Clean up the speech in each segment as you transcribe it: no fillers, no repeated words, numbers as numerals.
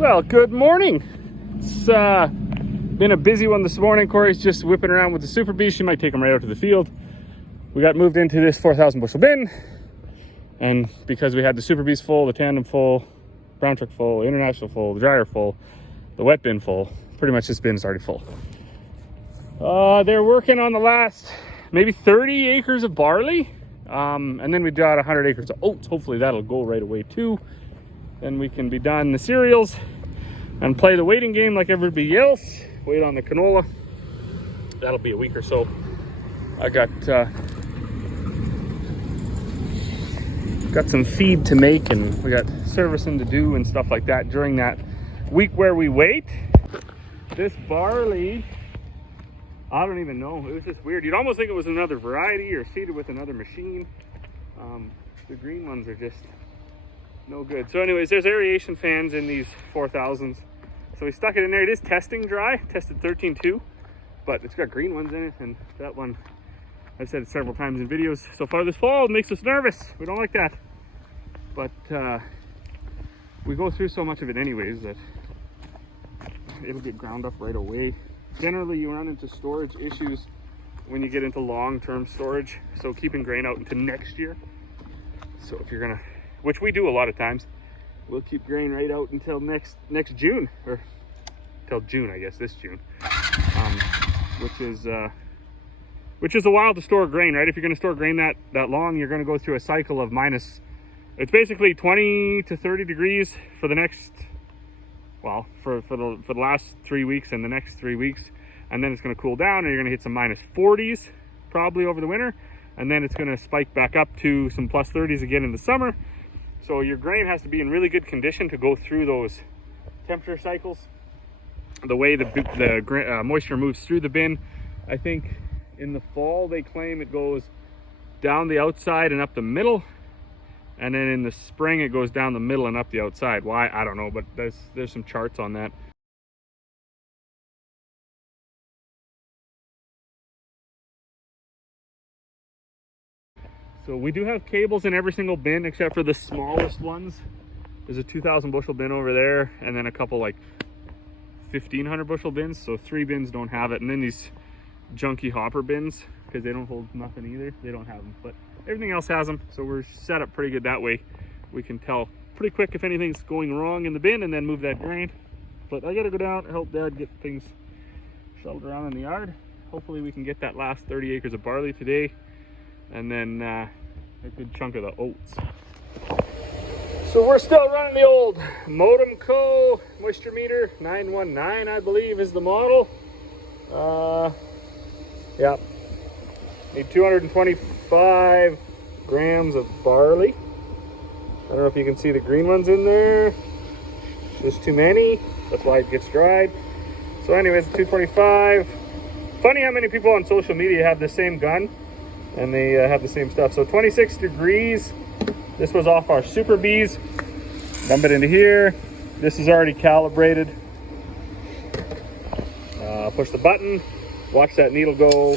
Well, good morning. It's been a busy one this morning. Corey's just whipping around with the Super Beast. She might take him right out to the field. We got moved into this 4,000 bushel bin, and because we had the Super Beast full, the tandem full, brown truck full, international full, the dryer full, the wet bin full, pretty much this bin is already full. They're working on the last maybe 30 acres of barley, and then we got 100 acres of oats. Hopefully that'll go right away too. Then we can be done the cereals and play the waiting game like everybody else. Wait on the canola. That'll be a week or so. I got some feed to make, and we got servicing to do and stuff like that during that week where we wait. This barley, I don't even know. It was just weird. You'd almost think it was another variety or seeded with another machine. The green ones are just no good. So anyways, there's aeration fans in these 4,000s. So we stuck it in there. It is testing dry, tested 13.2, but it's got green ones in it, and that one, I've said it several times in videos so far this fall, it makes us nervous. We don't like that. But we go through so much of it anyways that it'll get ground up right away. Generally, you run into storage issues when you get into long-term storage. So keeping grain out into next year. So if you're gonna, which we do a lot of times, we'll keep grain right out until next June, or till June, I guess, this June, which is a while to store grain, right? If you're going to store grain that long, you're going to go through a cycle of minus. It's basically 20 to 30 degrees for the next, well, for the last 3 weeks and the next 3 weeks, and then it's going to cool down, and you're going to hit some minus 40s probably over the winter, and then it's going to spike back up to some plus 30s again in the summer. So your grain has to be in really good condition to go through those temperature cycles. The way the moisture moves through the bin, I think in the fall they claim it goes down the outside and up the middle, and then in the spring it goes down the middle and up the outside. Why, I don't know, but there's some charts on that. So we do have cables in every single bin except for the smallest ones. There's a 2,000 bushel bin over there, and then a couple like 1,500 bushel bins. So 3 bins don't have it, and then these junky hopper bins, because they don't hold nothing either, they don't have them, but everything else has them. So we're set up pretty good that way. We can tell pretty quick if anything's going wrong in the bin and then move that grain. But I gotta go down and help Dad get things shoveled around in the yard. Hopefully we can get that last 30 acres of barley today, and then a good chunk of the oats. So we're still running the old Modem Co. moisture meter, 919 I believe is the model. Yeah, need 225 grams of barley. I don't know if you can see the green ones in there. Just too many, that's why it gets dried. So anyways, 225. Funny how many people on social media have the same gun and they have the same stuff. So 26 degrees. This was off our Super Bees. Dump it into here. This is already calibrated. Push the button. Watch that needle go.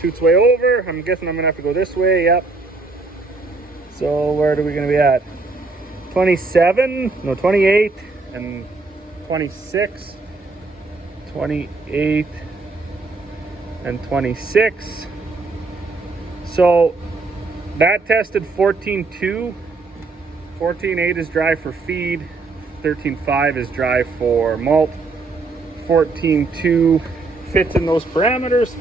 Shoots way over. I'm guessing I'm gonna have to go this way. Yep. So where are we gonna be at? 27, no, 28 and 26. 28 and 26. So that tested 14.2. 14.8 is dry for feed. 13.5 is dry for malt. 14.2 fits in those parameters.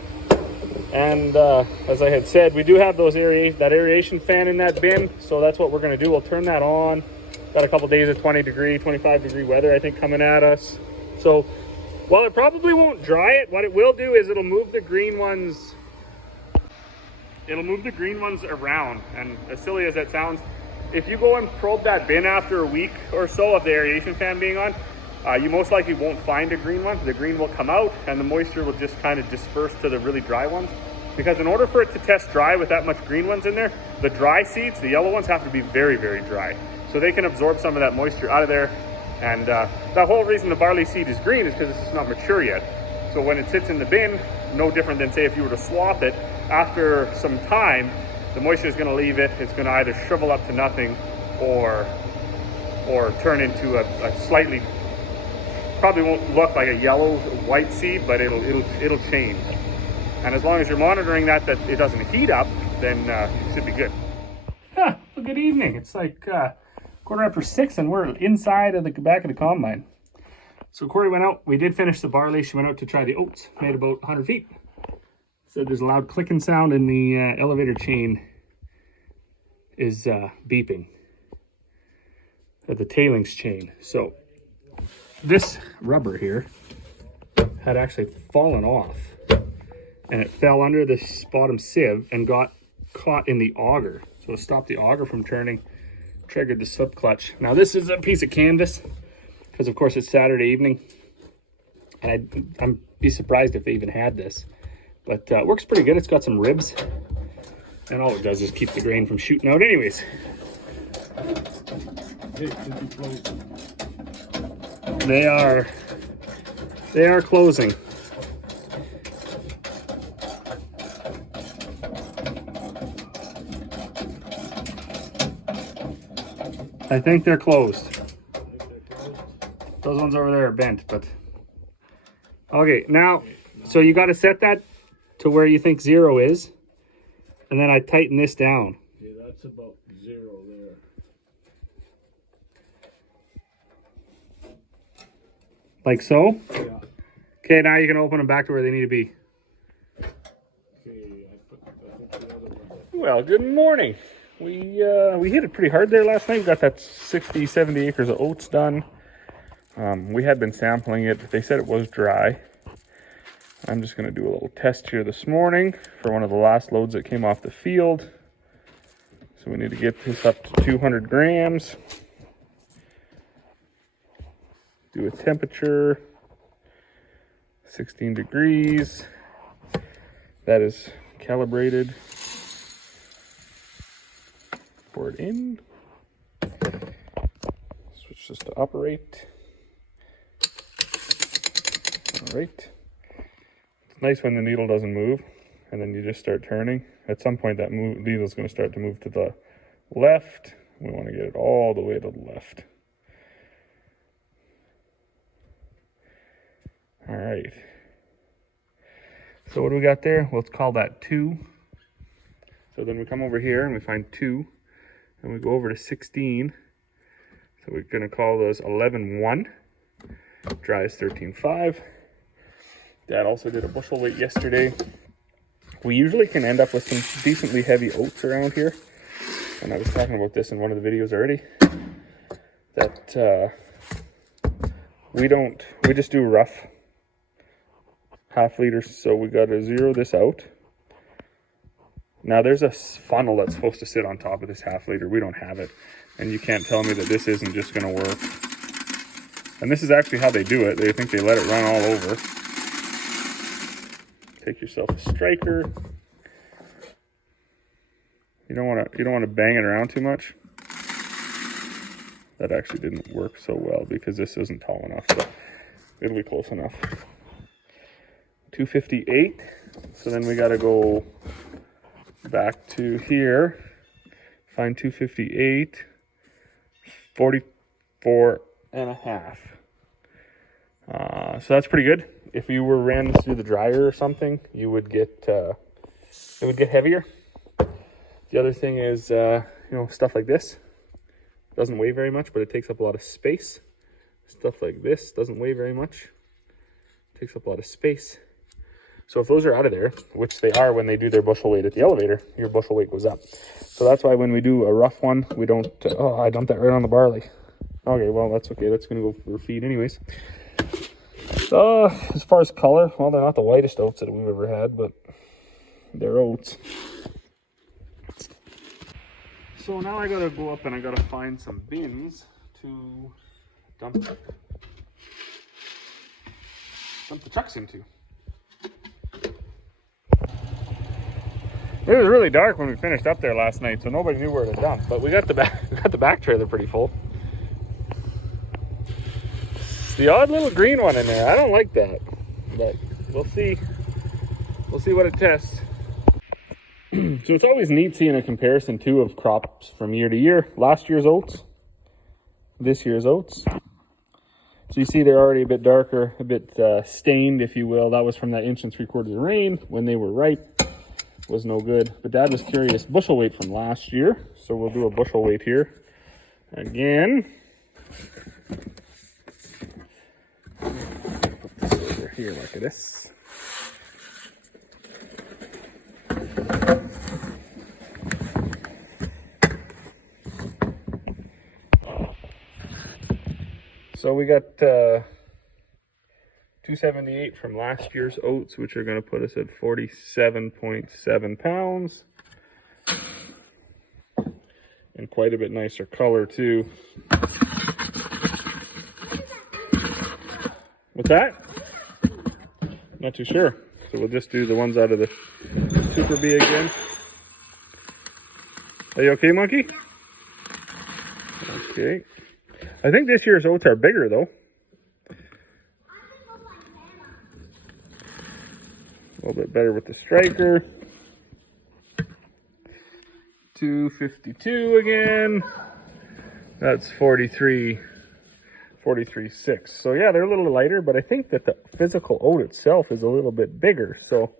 And as I had said, we do have those that aeration fan in that bin. So that's what we're going to do. We'll turn that on. Got a couple days of 20 degree, 25 degree weather, I think, coming at us. So while it probably won't dry it, what it will do is it'll move the green ones. It'll move the green ones around. And as silly as that sounds, if you go and probe that bin after a week or so of the aeration fan being on, you most likely won't find a green one. The green will come out and the moisture will just kind of disperse to the really dry ones. Because in order for it to test dry with that much green ones in there, the dry seeds, the yellow ones, have to be very, very dry. So they can absorb some of that moisture out of there. And the whole reason the barley seed is green is because it's just not mature yet. So when it sits in the bin, no different than, say, if you were to swap it, after some time, the moisture is going to leave it. It's going to either shrivel up to nothing or or turn into a slightly, probably won't look like a yellow white seed, but it'll change. And as long as you're monitoring that it doesn't heat up, then you should be good. Well, good evening. It's like 6:15 and we're inside of the back of the combine. So Corey went out, we did finish the barley. She went out to try the oats, made about 100 feet. Said there's a loud clicking sound and the elevator chain is beeping. The tailings chain. So this rubber here had actually fallen off and it fell under this bottom sieve and got caught in the auger. So it stopped the auger from turning, triggered the slip clutch. Now this is a piece of canvas because of course it's Saturday evening and I'm be surprised if they even had this, but works pretty good. It's got some ribs and all it does is keep the grain from shooting out anyways. They are closing. I think they're closed. Those ones over there are bent, but okay. Now, so you got to set that to where you think 0 is, and then I tighten this down. Yeah, that's about 0 there. Like so? Yeah. Okay, now you can open them back to where they need to be. Okay, I put the other one. Well, good morning. We hit it pretty hard there last night. We got that 60, 70 acres of oats done. We had been sampling it. They said it was dry. I'm just going to do a little test here this morning for one of the last loads that came off the field. So we need to get this up to 200 grams. Do a temperature, 16 degrees. That is calibrated. Pour it in. Switch this to operate. All right. It's nice when the needle doesn't move and then you just start turning. At some point that needle is going to start to move to the left. We want to get it all the way to the left. All right. So what do we got there? Well, let's call that 2. So then we come over here and we find 2. And we go over to 16. So we're going to call those 11.1. Dry is 13.5. Dad also did a bushel weight yesterday. We usually can end up with some decently heavy oats around here. And I was talking about this in one of the videos already. That we just do rough half liters. So we got to zero this out. Now there's a funnel that's supposed to sit on top of this half liter. We don't have it. And you can't tell me that this isn't just going to work. And this is actually how they do it. They think they let it run all over. Take yourself a striker. You don't want to bang it around too much. That actually didn't work so well because this isn't tall enough, but it'll be close enough. 258. So then we got to go back to here, find 258, 44.5. So that's pretty good. If you were ran this through the dryer or something, you would get it would get heavier. The other thing is, stuff like this doesn't weigh very much, but it takes up a lot of space. Stuff like this doesn't weigh very much, takes up a lot of space. So if those are out of there, which they are when they do their bushel weight at the elevator, your bushel weight goes up. So that's why when we do a rough one, we don't, I dumped that right on the barley. Okay, well, that's okay. That's going to go for feed anyways. As far as color, well, they're not the whitest oats that we've ever had, but they're oats. So now I got to go up and I got to find some bins to dump the trucks into. It was really dark when we finished up there last night, so nobody knew where to dump. But we got the back trailer pretty full. It's the odd little green one in there. I don't like that, but we'll see. We'll see what it tests. So it's always neat seeing a comparison too of crops from year to year. Last year's oats this year's oats. So you see they're already a bit darker, a bit stained, if you will. That was from that 1 3/4 of rain when they were ripe. Was no good. But Dad was curious. Bushel weight from last year. So we'll do a bushel weight here. Again. Put this over here like this. So we got 278 from last year's oats, which are going to put us at 47.7 pounds. And quite a bit nicer color too. What's that? Not too sure. So we'll just do the ones out of the Super Bee again. Are you okay, monkey? Okay. I think this year's oats are bigger though. A little bit better with the striker. 252 again. That's 43.6. So yeah, they're a little lighter, but I think that the physical oat itself is a little bit bigger. So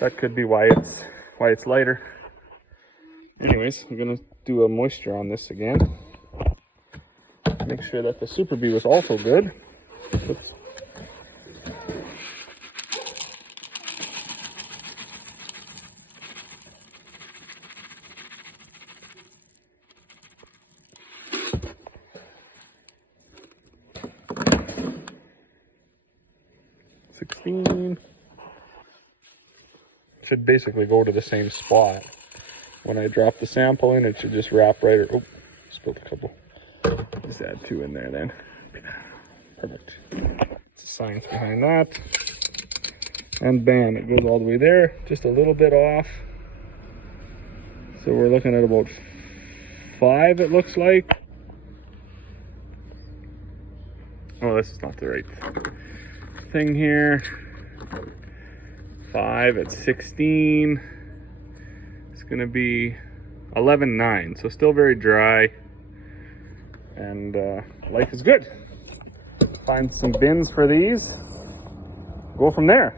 that could be why it's lighter. Anyways, I'm gonna do a moisture on this again. Make sure that the Super Bee was also good. Oops. Should basically go to the same spot. When I drop the sample in, it should just wrap right. Oh, spilled a couple. Just add 2 in there then. Perfect. It's the science behind that. And bam, it goes all the way there. Just a little bit off. So we're looking at about 5, it looks like. Oh, this is not the right thing here. 5 at 16. It's going to be 11.9. So still very dry. And life is good. Find some bins for these. Go from there.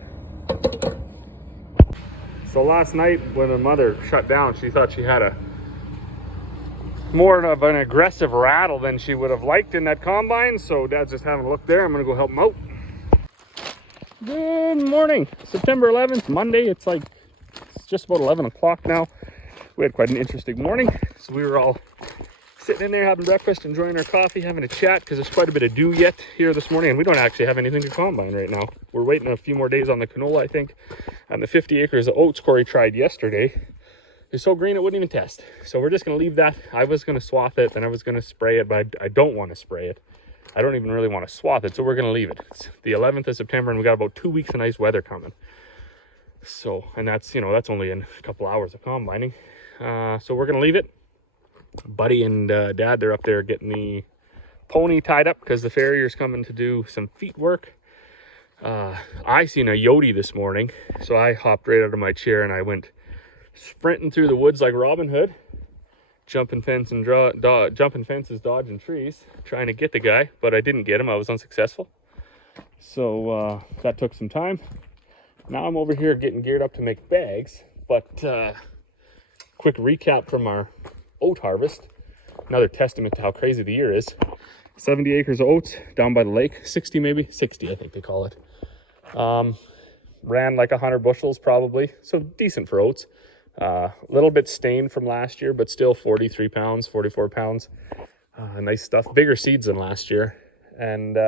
So last night when the mother shut down, she thought she had more of an aggressive rattle than she would have liked in that combine. So Dad's just having a look there. I'm going to go help him out. Good morning, September 11th, Monday. It's just about 11 o'clock now. We had quite an interesting morning. So we were all sitting in there having breakfast, enjoying our coffee, having a chat, because there's quite a bit of dew yet here this morning, and we don't actually have anything to combine right now. We're waiting a few more days on the canola, I think, and the 50 acres of oats Corey tried yesterday is so green it wouldn't even test. So we're just going to leave that. I was going to swath it, then I was going to spray it, but I don't want to spray it. I don't even really want to swath it, so we're going to leave it. It's the 11th of September, and we got about 2 weeks of nice weather coming. So, and that's, that's only in a couple hours of combining. So we're going to leave it. Buddy and Dad, they're up there getting the pony tied up because the farrier's coming to do some feet work. I seen a Yodi this morning, so I hopped right out of my chair and I went sprinting through the woods like Robin Hood. Jumping fences, dodging trees, trying to get the guy, but I didn't get him. I was unsuccessful. So that took some time. Now I'm over here getting geared up to make bags. But quick recap from our oat harvest. Another testament to how crazy the year is. 70 acres of oats down by the lake. 60 maybe? 60 I think they call it. Ran like 100 bushels probably. So decent for oats. A little bit stained from last year, but still 43 pounds, 44 pounds. Nice stuff. Bigger seeds than last year. And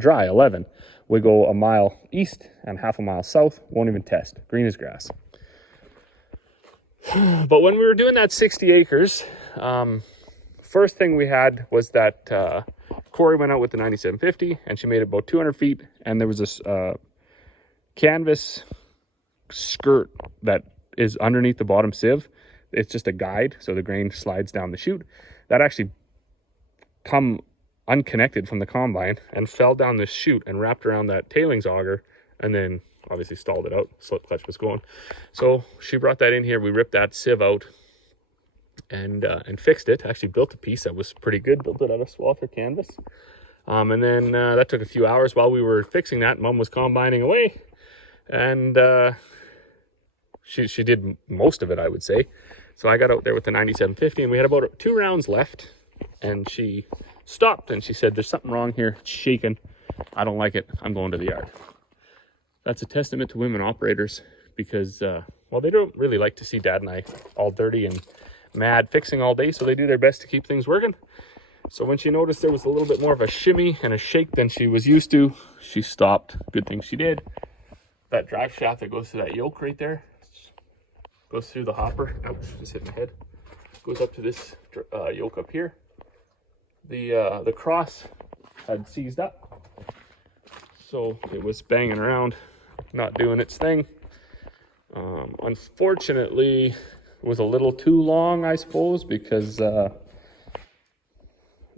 dry, 11. We go a mile east and half a mile south. Won't even test. Green as grass. But when we were doing that 60 acres, first thing we had was that Corey went out with the 9750 and she made it about 200 feet. And there was this canvas skirt that is underneath the bottom sieve. It's just a guide, so the grain slides down the chute. That actually come unconnected from the combine and fell down this chute and wrapped around that tailings auger, and then obviously stalled it out. Slip clutch was going. So she brought that in here. We ripped that sieve out, and fixed it. Actually built a piece that was pretty good, built it out of Swather canvas. And then that took a few hours while we were fixing that. Mom was combining away, and she did most of it, I would say. So I got out there with the 9750, and we had about 2 rounds left, and she stopped and she said, "There's something wrong here. It's shaking. I don't like it. I'm going to the yard." That's a testament to women operators, because well, they don't really like to see Dad and I all dirty and mad fixing all day, so they do their best to keep things working. So when she noticed there was a little bit more of a shimmy and a shake than she was used to, she stopped. Good thing she did. That drive shaft that goes to that yoke right there goes through the hopper. Ouch, just hit my head. Goes up to this yoke up here. The cross had seized up, so it was banging around, not doing its thing. Unfortunately, it was a little too long, I suppose, because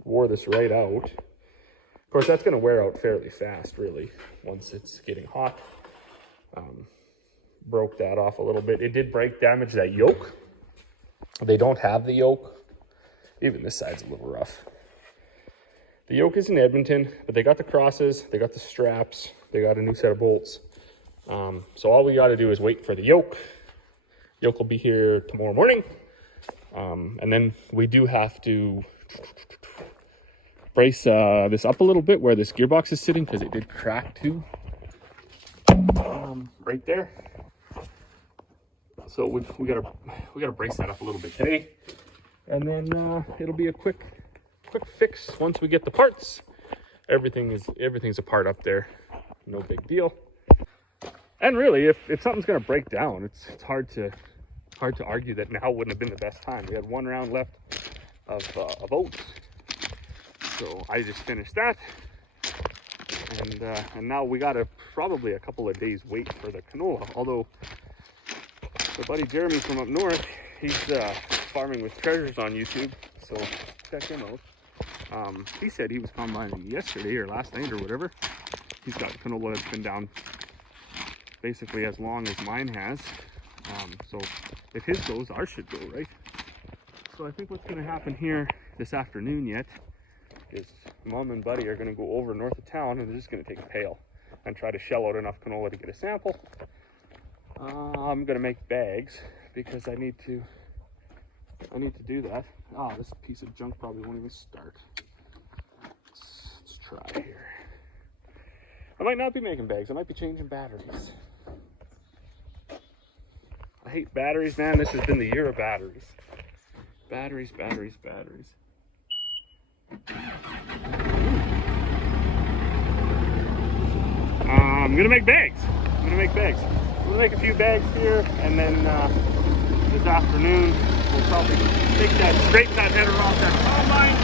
wore this right out. Of course, that's going to wear out fairly fast, really, once it's getting hot. Broke that off a little bit. It did damage that yoke. They don't have the yoke. Even this side's a little rough. The yoke is in Edmonton, but they got the crosses, they got the straps, they got a new set of bolts. So all we got to do is wait for the yoke. Yoke will be here tomorrow morning. And then we do have to brace this up a little bit where this gearbox is sitting, because it did crack too. Right there. So we gotta brace that up a little bit today, and then it'll be a quick fix once we get the parts. Everything's a part up there, no big deal. And really, if something's gonna break down, it's hard to argue that now wouldn't have been the best time. We had 1 round left of oats, so I just finished that, and now we gotta probably a couple of days wait for the canola. Although my buddy Jeremy from up north, he's farming with treasures on YouTube, so check him out. He said he was combining yesterday or last night or whatever. He's got canola that's been down basically as long as mine has. So if his goes, ours should go, right? So I think what's going to happen here this afternoon yet is Mom and Buddy are going to go over north of town, and they're just going to take a pail and try to shell out enough canola to get a sample. I'm going to make bags because I need to do that. This piece of junk probably won't even start. Let's try here. I might not be making bags. I might be changing batteries. I hate batteries, man. This has been the year of batteries. Batteries. I'm gonna make bags. I'm gonna make a few bags here, and then this afternoon we'll probably scrape that header off that combine,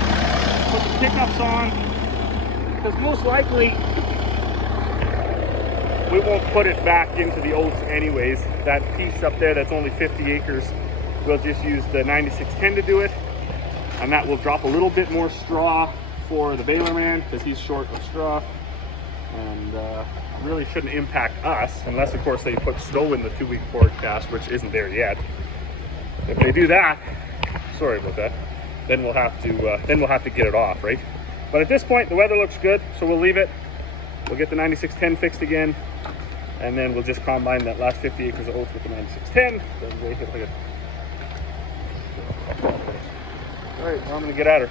put the pickups on, because most likely we won't put it back into the oats anyways. That piece up there that's only 50 acres, we'll just use the 9610 to do it, and that will drop a little bit more straw for the baler man because he's short of straw, and really shouldn't impact us unless of course they put snow in the 2-week forecast, which isn't there yet. If they do that, sorry about that, then we'll have to get it off, right? But at this point the weather looks good, so we'll leave it. We'll get the 9610 fixed again, and then we'll just combine that last 50 acres of oats with the 9610. All right, now I'm gonna get at her.